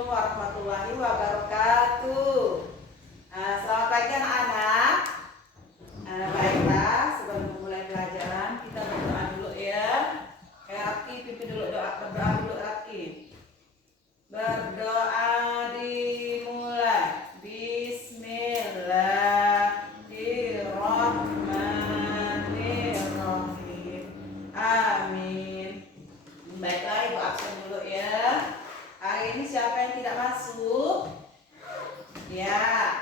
Assalamualaikum warahmatullahi wabarakatuh. Selamat pagi anak-anak. Baiklah, sebelum memulai pelajaran kita berdoa dulu ya. Aki pimpin dulu berdoa dulu Aki. Berdoa dimulai. Bismillahirrahmanirrahim. Amin. Baiklah, Ibu absen dulu ya. Hari ini siapa yang tidak masuk? Ya.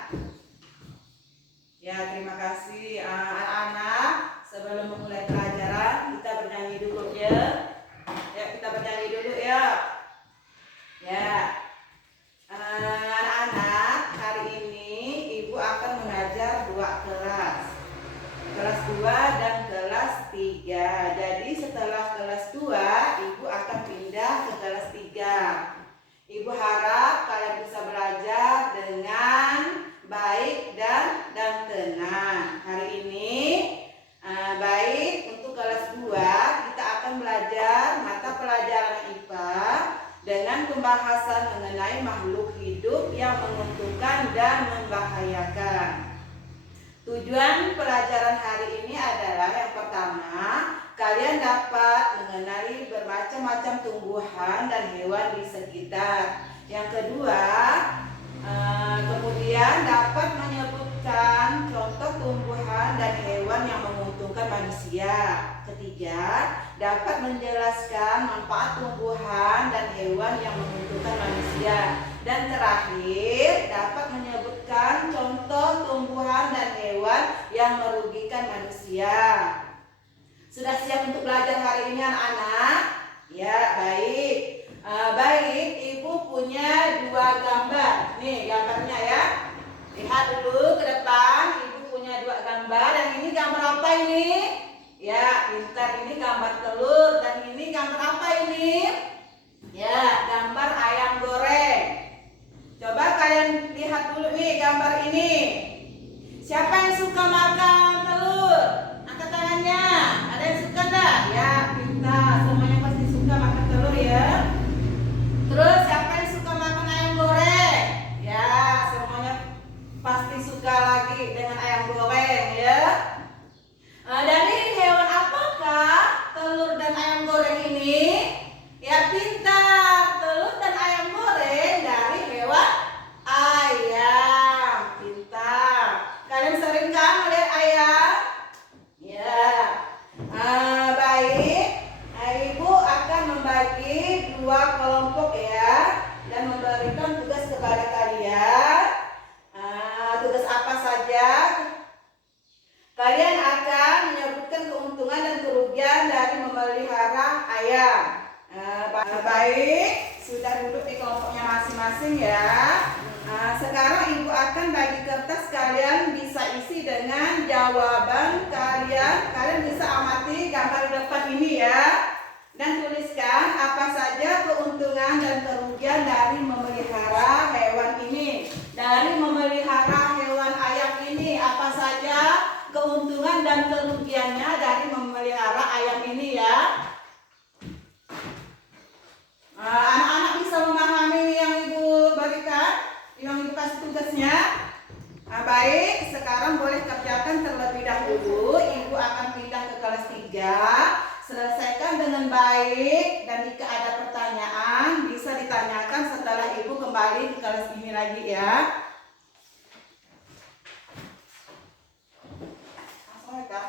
Ya, terima kasih anak-anak. Sebelum memulai pelajaran kita bernyanyi dulu ya. Ya, kita bernyanyi dulu ya. Ya. Anak-anak, hari ini Ibu akan mengajar 2 kelas. Kelas 2 dan kelas 3. Jadi setelah kelas 2 Ibu akan pindah ke kelas 3. Ibu harap kalian bisa belajar dengan baik dan tenang. Hari ini baik untuk kelas 2 kita akan belajar mata pelajaran IPA dengan pembahasan mengenai makhluk hidup yang menguntungkan dan membahayakan. Tujuan pelajaran hari ini adalah yang pertama, kalian dapat mengenali bermacam-macam tumbuhan dan hewan di sekitar. Yang kedua, kemudian dapat menyebutkan contoh tumbuhan dan hewan yang menguntungkan manusia. Ketiga, dapat menjelaskan manfaat tumbuhan dan hewan yang menguntungkan manusia. Dan terakhir, dapat menyebutkan contoh tumbuhan dan hewan yang merugikan manusia. Sudah siap untuk belajar hari ini anak-anak? Ya, baik. Baik, Ibu punya 2 gambar. Nih gambarnya ya. Lihat dulu ke depan. Ibu punya 2 gambar. Yang ini gambar apa ini? Ya, pintar, ini gambar telur. Dan ini gambar apa ini? Ya, gambar ayam goreng. Coba kalian lihat dulu nih gambar ini. Siapa yang suka makan telur? Angkat tangannya. Ada yang suka enggak? Ya, pintar. Semuanya pasti suka makan telur ya. Terus siapa yang suka makan ayam goreng? Ya, semuanya pasti suka lagi dengan ayam goreng ya. Dari hewan apakah telur dan ayam goreng ini? Ya, pintar. Telur dan ayam goreng dari hewan ayam. Pintar. Kalian sering kan melihat ayam? Ya. Baik. Ibu akan membagi 2 kelompok ya, dan memberikan tugas kepada kalian. Tugas apa saja? Kalian akan menyebutkan keuntungan dan kerugian dari memelihara ayam. Baik, sudah duduk di kelompoknya masing-masing ya. Sekarang Ibu akan bagi kertas, kalian bisa isi dengan jawaban kalian. Kalian bisa amati gambar depan ini ya, dan tuliskan apa saja keuntungan dan kerugian dari memelihara hewan ini. Dari memelihara hewan ayam ini, apa saja keuntungan dan kerugiannya dari memelihara ayam ini ya. Anak-anak bisa memahami yang Ibu berikan, yang Ibu kasih tugasnya? Baik, sekarang boleh kerjakan terlebih dahulu. Ibu akan pindah ke kelas 3. Selesaikan dengan baik, dan jika ada pertanyaan bisa ditanyakan setelah Ibu kembali ke kelas ini lagi ya. Langsung ya Kak.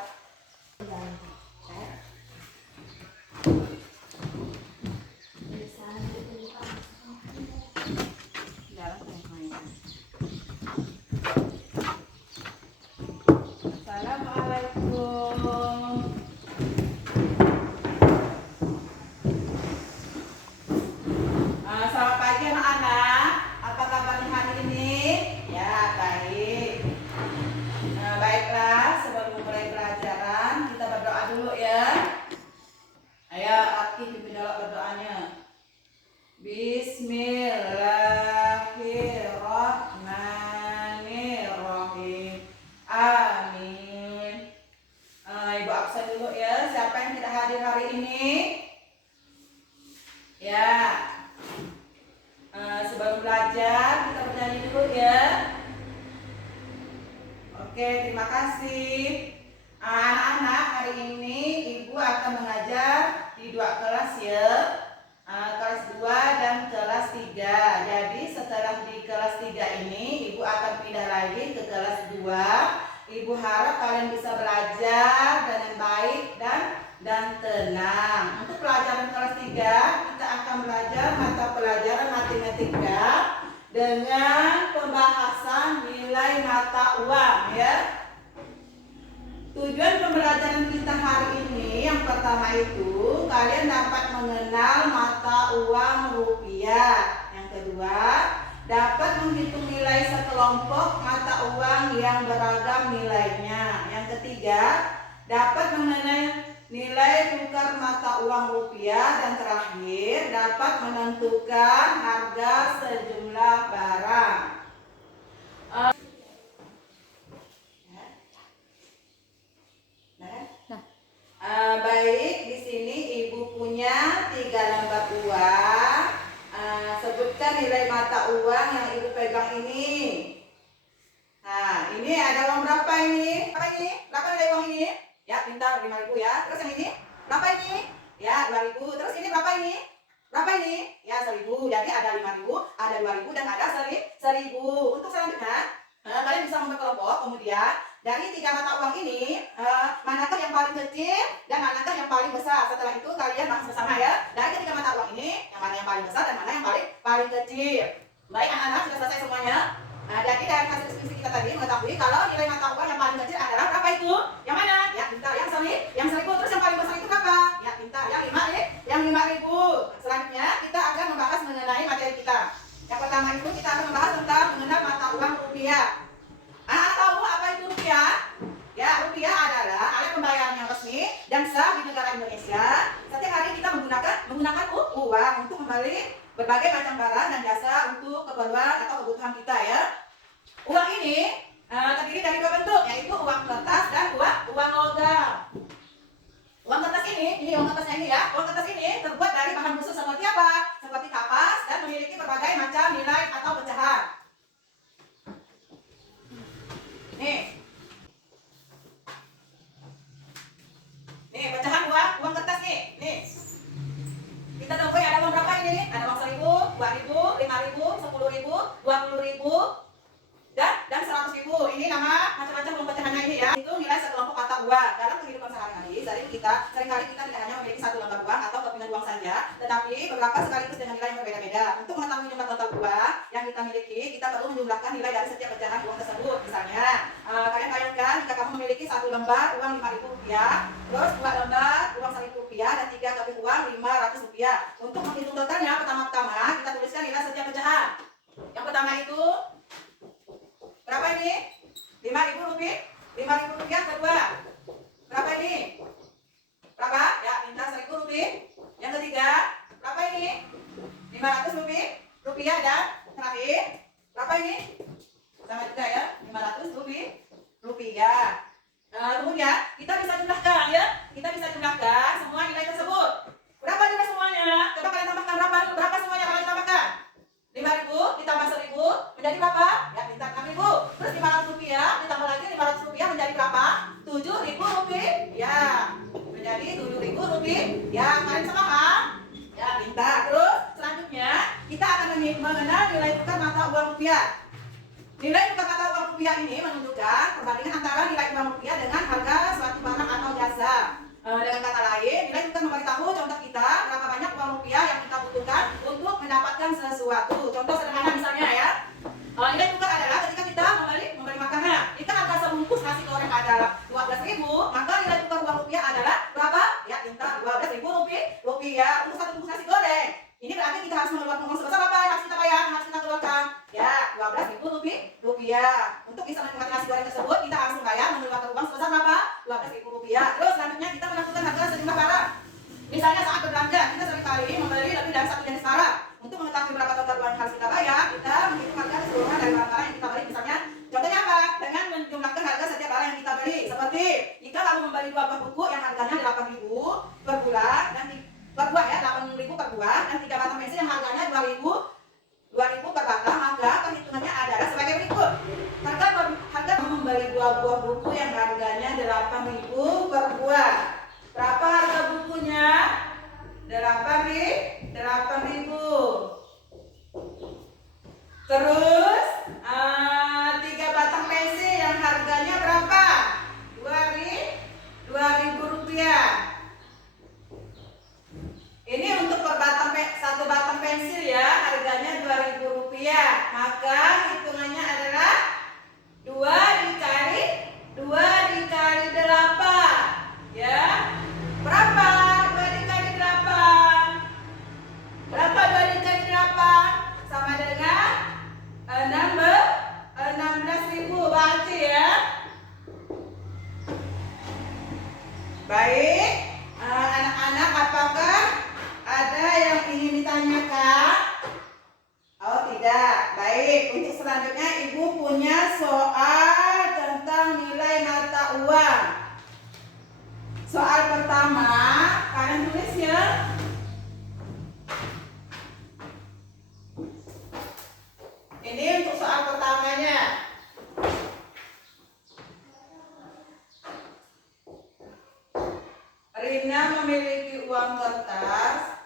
Assalamualaikum. Selamat pagi anak-anak. Apa kabarnya hari ini? Ya, baik. Baiklah, sebelum memulai pelajaran kita berdoa dulu ya. Ayo, Aki pimpin dulu berdoanya. Bismillahirrahmanirrahim. Amin. Ibu absen dulu ya. Siapa yang tidak hadir hari ini? Ya. Sebelum Oke, terima kasih. Anak-anak, hari ini Ibu akan mengajar di 2 kelas ya. Kelas 2 dan kelas 3. Jadi setelah di kelas 3 ini Ibu akan pindah lagi ke kelas 2. Ibu harap kalian bisa belajar dengan baik dan tenang. Untuk pelajaran kelas 3 kita akan belajar mata pelajaran matematika dengan pembahasan nilai mata uang ya. Tujuan pembelajaran kita hari ini yang pertama itu kalian dapat mengenal mata uang rupiah. Yang kedua, dapat menghitung nilai sekelompok mata uang yang beragam nilainya. Yang ketiga, dapat mengenai nilai tukar mata uang rupiah. Dan terakhir, dapat menentukan harga sejumlah barang. Baik, di sini Ibu punya 3 lembar uang. Sebutkan nilai mata uang yang Ibu pegang ini. Nah, ini ada uang berapa ini? Apa ini? Berapa nilai uang ini? Ya, pintar 5.000 ya. Terus yang ini? Berapa ini? Ya, 2.000. Terus ini berapa ini? Berapa ini? Ya, 1.000. Jadi ada 5.000, ada 2.000 dan ada 1.000. Untuk selanjutnya, kalian bisa memperkelompok. Kemudian dari 3 mata uang ini, manakah yang paling kecil dan manakah yang paling besar? Setelah itu kalian bahas bersama ya. Dari ketiga mata uang ini, yang mana yang paling besar dan mana yang paling kecil. Baik anak-anak, sudah selesai semuanya. Jadi dari hasil diskusi kita tadi mengetahui kalau nilai mata uang yang paling kecil adalah berapa itu? Yang mana? Ya pintar, yang 1.000. Terus yang paling besar itu berapa? Ya pintar, yang 5.000. Selanjutnya kita akan membahas mengenai materi kita. Yang pertama itu kita akan membahas tentang mengenal mata uang rupiah. Anak tahu apa itu rupiah? Ya, rupiah adalah alat pembayaran yang resmi dan sah di negara Indonesia. Setiap hari kita menggunakan uang untuk membeli berbagai macam barang dan jasa untuk keperluan atau kebutuhan kita ya. Uang ini terdiri dari 2 bentuk, yaitu uang kertas dan uang logam. Uang kertas ini uang kertasnya ini ya. Uang kertas ini terbuat dari bahan khusus seperti apa? Seperti kapas dan memiliki berbagai macam nilai atau pecahan. Nih pecahan uang kertas nih. Kita tahu ya, ada uang berapa ini nih? Ada uang 1.000, 2.000, 5.000, 10.000, 20.000, dan 100.000. Ini nama macam-macam uang pecahannya ini ya. Itu nilai sekelompok mata uang dalam kehidupan sehari-hari. Jadi seringkali kita tidak hanya memiliki 1 lembar uang atau kepingan uang saja, tetapi beberapa sekaligus dengan nilai yang berbeda-beda. Untuk mengetahui jumlah total uang yang kita miliki, kita perlu menjumlahkan nilai dari setiap pecahan uang tersebut. Misalnya, kalian bayangkan jika kamu memiliki 1 lembar uang 5.000 rupiah, terus 2 lembar uang 1.000 rupiah, dan 3 keping uang 500 rupiah. Untuk menghitung totalnya, pertama-tama kita tuliskan nilai setiap pecahan. Yang pertama itu berapa ini? 5.000 rupiah. 5.000 rupiah kedua. Berapa ini? Berapa? Ya, minta 1.000 rupiah. Yang ketiga, berapa ini? 500 rupiah dan terakhir berapa ini? Sama juga ya, 500 rupiah. Kemudian kita bisa jumlahkan ya. Kita bisa jumlahkan semua nilai tersebut. Berapa nilai semuanya? Coba kalian tambahkan berapa semuanya kalian tambahkan? 5.000 ditambah 1.000 menjadi berapa? Ya, pintar 6.000. Terus 500 rupiah ditambah lagi 500 rupiah menjadi berapa? 7.000 rupiah. Ya, menjadi 7.000 rupiah. Ya, kalian bisa paham? Ya, pintar. Terus selanjutnya kita akan mengenal nilai tukar mata uang rupiah. Nilai tukar mata uang rupiah ini menunjukkan perbandingan antara nilai uang rupiah dengan harga suatu barang atau jasa. Dengan kata lain, nilai tukar memberitahu contoh kita berapa banyak uang rupiah yang kita butuhkan untuk mendapatkan sesuatu. Contoh sederhana misalnya ya, nilai tukar adalah ketika kita membeli makanan. Jika harga sebungkus nasi goreng adalah 12.000, maka nilai tukar uang rupiah adalah berapa? Ya, pintar, 12.000 rupiah untuk 1 bungkus nasi goreng. Ini berarti kita harus mengeluarkan uang sebesar apa yang harus kita bayar, yang harus kita keluarkan? Ya, 12.000 rupiah. Untuk bisa menikmati nasi goreng tersebut, kita harus mengeluarkan uang sebesar berapa? 12.000 rupiah. Terus selanjutnya kita menentukan harga sejumlah barang. Misalnya saat berbelanja, kita seringkali membeli lebih dari 1 jenis barang. Untuk mengetahui berapa total uang yang harus kita bayar, kita menghitung harga keseluruhan dari barang-barang yang kita beli. Misalnya, contohnya apa? Dengan menjumlahkan harga setiap barang yang kita beli. Seperti, jika kamu membeli 2 buah buku yang harganya 8.000 per bulan, dan per buah ya, 8.000 per buah, dan 3 batang pensil yang harganya 2.000 per batang, maka perhitungannya adalah sebagai berikut. Harga membeli 2 2 buah buku yang harganya 8.000 per buah. Berapa harga bukunya? 8.000. Terus 3 batang pensil yang harganya berapa? 2.000 rupiah. Ini untuk satu batang pensil ya, harganya 2.000 rupiah. Maka hitungannya adalah 2 dikali 8. Ya. Berapa 2 dikali 8? Berapa 2 dikali 8? Sama dengan 16.000 berarti ya. Baik, anak-anak, apakah ada yang ingin ditanyakan? Oh tidak. Baik, untuk selanjutnya Ibu punya soal tentang nilai mata uang. Soal pertama, kalian tulis ya. Ini untuk soal pertamanya. Rina memiliki uang kertas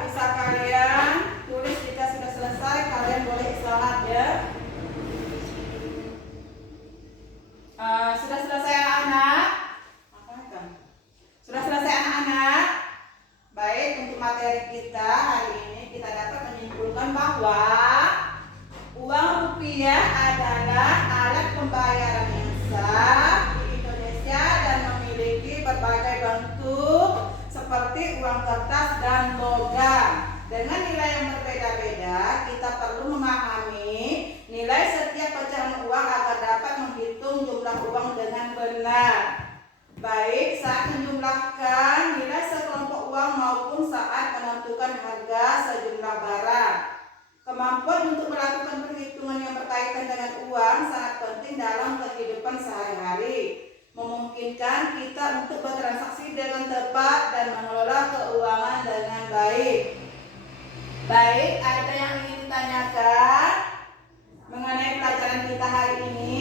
bisa kalian tulis jika sudah selesai. Kalian boleh istirahat ya. Sudah selesai anak-anak? Sudah selesai anak-anak? Baik, untuk materi kita hari ini kita dapat menyimpulkan bahwa uang rupiah adalah alat pembayaran yang sah di Indonesia dan memiliki berbagai bentuk seperti uang kertas dan logam. Dengan nilai yang berbeda-beda, kita perlu memahami nilai setiap pecahan uang agar dapat menghitung jumlah uang dengan benar. Baik saat menjumlahkan nilai sekelompok uang maupun saat menentukan harga sejumlah barang. Kemampuan untuk melakukan perhitungan yang berkaitan dengan uang sangat penting dalam kehidupan sehari-hari. Memungkinkan kita untuk bertransaksi dengan tepat dan mengelola keuangan dengan baik. Baik, ada yang ingin ditanyakan mengenai pelajaran kita hari ini?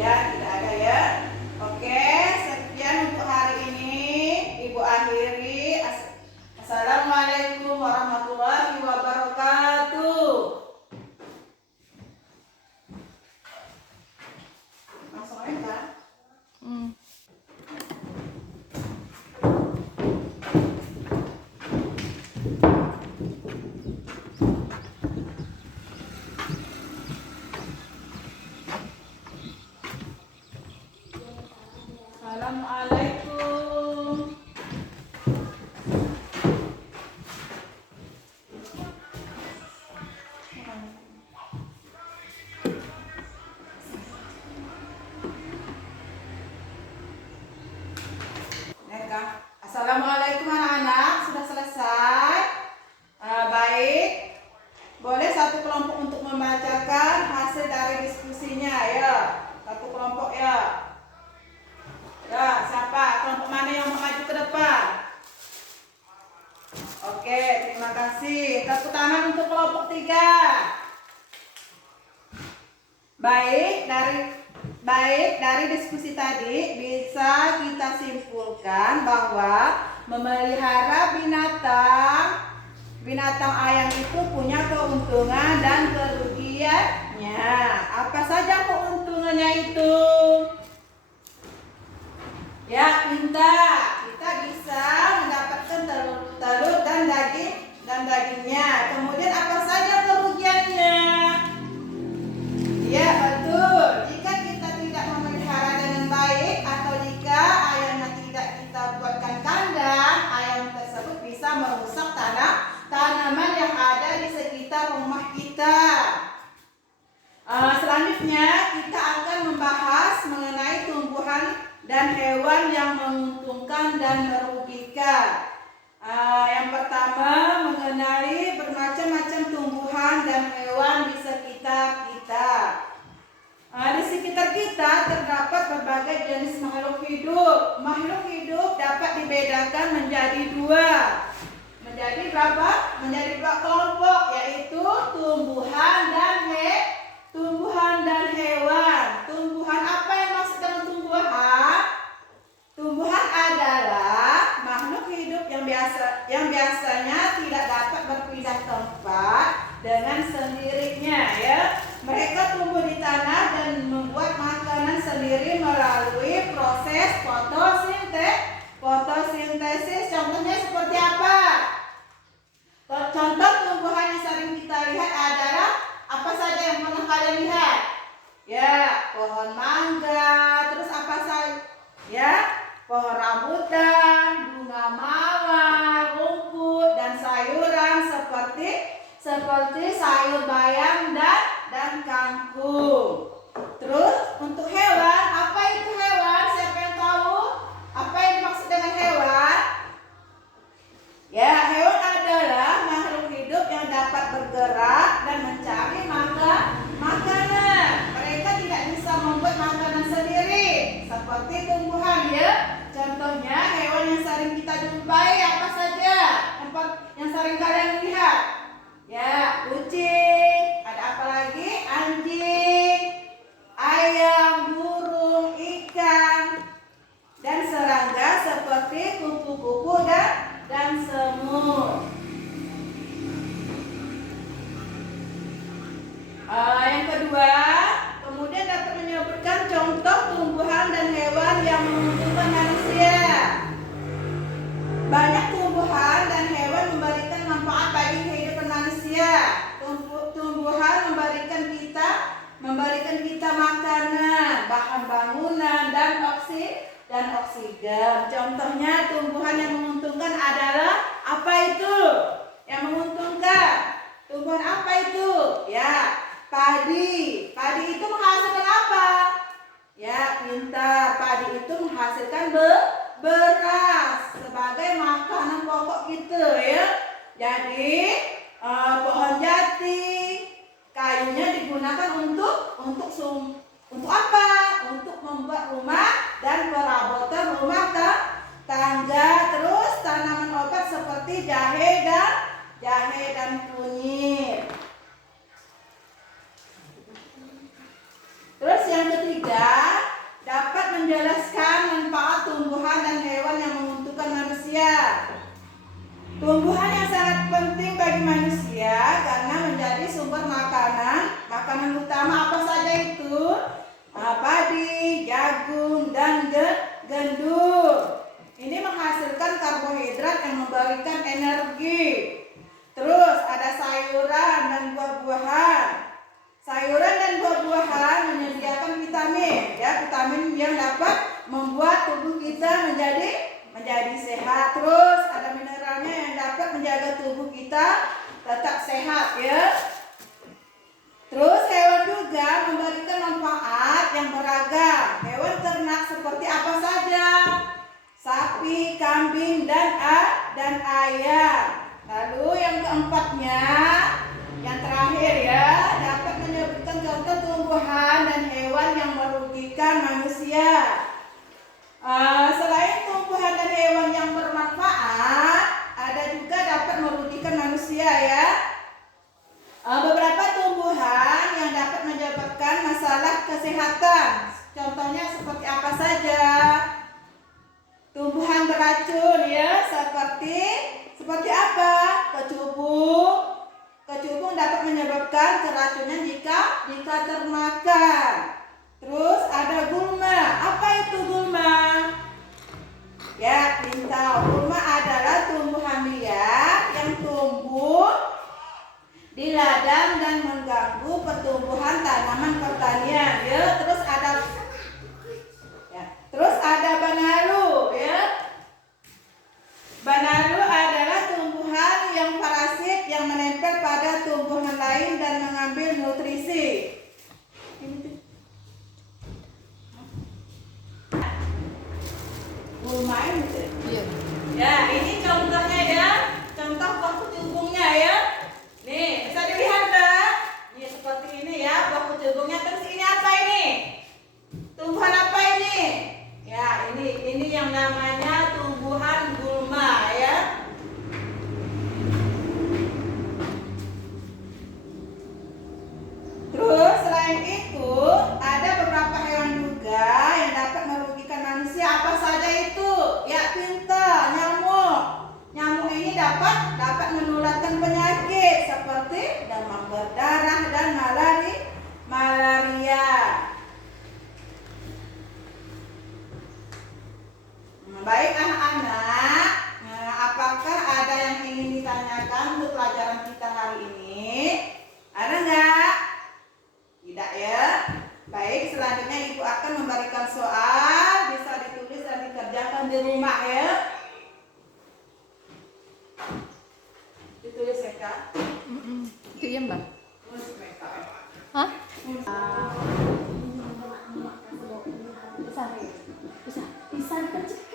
Ya, tidak ada ya. Oke, sekian untuk hari ini. Ibu akhiri. Assalamualaikum warahmatullahi wabarakatuh. Langsung aja. Assalamualaikum. Assalamualaikum anak-anak, sudah selesai? Baik, boleh satu kelompok untuk membacakan hasil dari diskusinya ya. Satu kelompok ya. Ya, siapa? Kelompok mana yang mau maju ke depan? Oke, terima kasih. Tepuk tangan untuk kelompok 3. Baik, dari diskusi tadi bisa kita simpulkan bahwa memelihara binatang ayam itu punya keuntungan dan kerugiannya. Apa saja keuntungannya itu? Ya, kita bisa mendapatkan Selanjutnya kita akan membahas mengenai tumbuhan dan hewan yang menguntungkan dan merugikan. Yang pertama, mengenali bermacam-macam tumbuhan dan hewan di sekitar kita. Di sekitar kita terdapat berbagai jenis makhluk hidup. Makhluk hidup dapat dibedakan menjadi dua. Menjadi berapa? Menjadi dua kelompok, yaitu tumbuhan dan hewan. Tumbuhan, apa yang maksud dengan tumbuhan? Tumbuhan adalah makhluk hidup yang biasanya tidak dapat berpindah tempat dengan sendirinya, ya. Mereka tumbuh di tanah dan membuat makanan sendiri melalui proses fotosintesis. Contohnya seperti apa? Contoh tumbuhan yang sering kita lihat adalah apa saja yang pernah kalian lihat? Ya, pohon mangga, terus apa saja? Ya, pohon rambutan, bunga mawar, rumput, dan sayuran seperti sayur bayam dan kangkung. Terus untuk hewan, apa itu hewan? Siapa yang tahu? Apa yang dimaksud dengan hewan? Ya, hewan adalah makhluk hidup yang dapat bergerak dan mencari makanan. Mereka tidak bisa membuat makanan sendiri seperti tumbuhan, ya. Contohnya hewan yang sering kita jumpai apa saja? Yang sering kalian lihat? Ya, kucing, ada apa lagi? Anjing, ayam, burung, ikan, dan serangga seperti kupu-kupu dan semut. Yang kedua, kemudian dapat menyebutkan contoh tumbuhan dan hewan yang menguntungkan manusia. Banyak tumbuhan dan hewan memberikan manfaat bagi kehidupan manusia. Tumbuhan memberikan kita makanan, bahan bangunan, dan oksigen. Contohnya tumbuhan yang menguntungkan adalah apa itu? Yang menguntungkan tumbuhan apa itu? Ya, padi. Padi itu menghasilkan apa? Ya, pintar. Padi itu menghasilkan beras sebagai makanan pokok kita, ya. Jadi pohon jati kayunya digunakan untuk apa? Untuk membuat rumah dan perabotan rumah tangga. Terus tanaman obat seperti jahe dan kunyit. Terus yang ketiga, dapat menjelaskan manfaat tumbuhan dan hewan yang menguntungkan manusia. Tumbuhan yang sangat penting bagi manusia karena menjadi sumber makanan utama. Apa saja itu? Padi, jagung, dan gandum. Ini menghasilkan karbohidrat yang memberikan energi. Terus ada sayuran dan buah-buahan. Sayuran dan buah-buahan menyediakan vitamin, ya, vitamin yang dapat membuat tubuh kita menjadi sehat. Terus ada mineralnya yang dapat menjaga tubuh kita tetap sehat, ya. Terus hewan juga memberikan manfaat yang beragam. Hewan ternak seperti apa saja? Sapi, kambing, dan ayam. Lalu yang keempatnya, yang terakhir, ya, dapat menyebutkan contoh tumbuhan dan hewan yang merugikan manusia. Selain tumbuhan dan hewan yang bermanfaat, ada juga dapat merugikan manusia, ya. Beberapa tumbuhan yang dapat menyebabkan masalah kesehatan. Contohnya seperti apa saja? Tumbuhan beracun, ya, seperti apa? Kecubung dapat menyebabkan keracunan jika termakan. Terus ada gulma. Apa itu gulma? Ya, pintar. Gulma adalah tumbuhan liar yang tumbuh di ladang dan mengganggu pertumbuhan tanaman pertanian, ya. Terus ada banalu, ya. Banalu adalah tumbuhan yang parasit yang menempel pada tumbuhan lain dan mengambil nutrisi. apa ini? Tumbuhan apa ini? Ya, ini yang namanya tumbuhan gulma ya. Terus selain itu ada beberapa hewan juga yang dapat merugikan manusia. Apa saja itu? Ya, pintar, nyamuk. Nyamuk ini dapat menularkan penyakit seperti demam berdarah dan malaria. Baik anak-anak, apakah ada yang ingin ditanyakan untuk pelajaran kita hari ini? Ada nggak? Tidak ya? Baik, selanjutnya Ibu akan memberikan soal, bisa ditulis dan dikerjakan di rumah ya. Ditulis ya Kak? Itu ya Mbak? Tulis mereka. Hah? Bisa dikerjakan.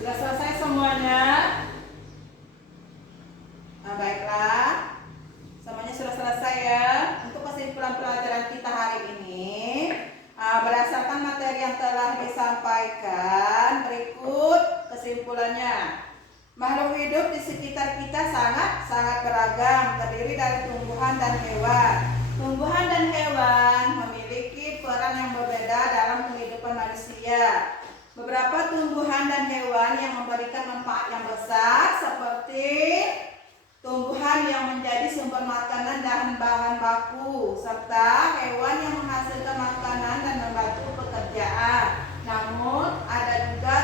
Sudah selesai semuanya? Nah, baiklah. Semuanya sudah selesai ya. Untuk kesimpulan pelajaran kita hari ini, berdasarkan materi yang telah disampaikan, berikut kesimpulannya. Makhluk hidup di sekitar kita sangat beragam, terdiri dari tumbuhan dan hewan. Tumbuhan dan hewan memiliki peran yang berbeda dalam kehidupan manusia. Beberapa tumbuhan dan hewan yang memberikan manfaat yang besar seperti tumbuhan yang menjadi sumber makanan dan bahan baku, serta hewan yang menghasilkan makanan dan membantu pekerjaan. Namun ada juga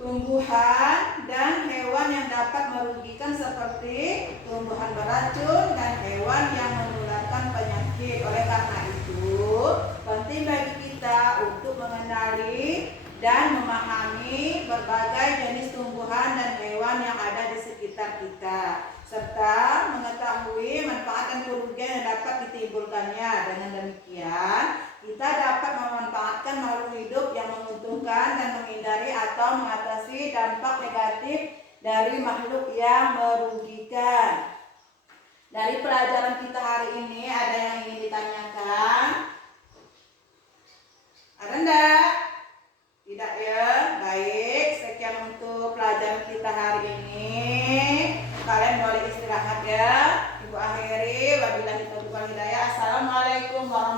tumbuhan dan hewan yang dapat merugikan seperti tumbuhan beracun dan hewan yang menularkan penyakit. Oleh karena itu, penting bagi kita untuk mengenali dan memahami berbagai jenis tumbuhan dan hewan yang ada di sekitar kita, serta mengetahui manfaat dan kerugian yang dapat ditimbulkannya. Dengan demikian, kita dapat memanfaatkan makhluk hidup yang menguntungkan dan menghindari atau mengatasi dampak negatif dari makhluk yang merugikan. Dari pelajaran kita hari ini, ada yang ingin ditanyakan? Ada enggak? Tidak ya? Baik, sekian untuk pelajaran kita hari ini. Kalian boleh istirahat ya. Ibu akhiri, wabillahi taufiq wal hidayah. Assalamualaikum warahmatullahi wabarakatuh.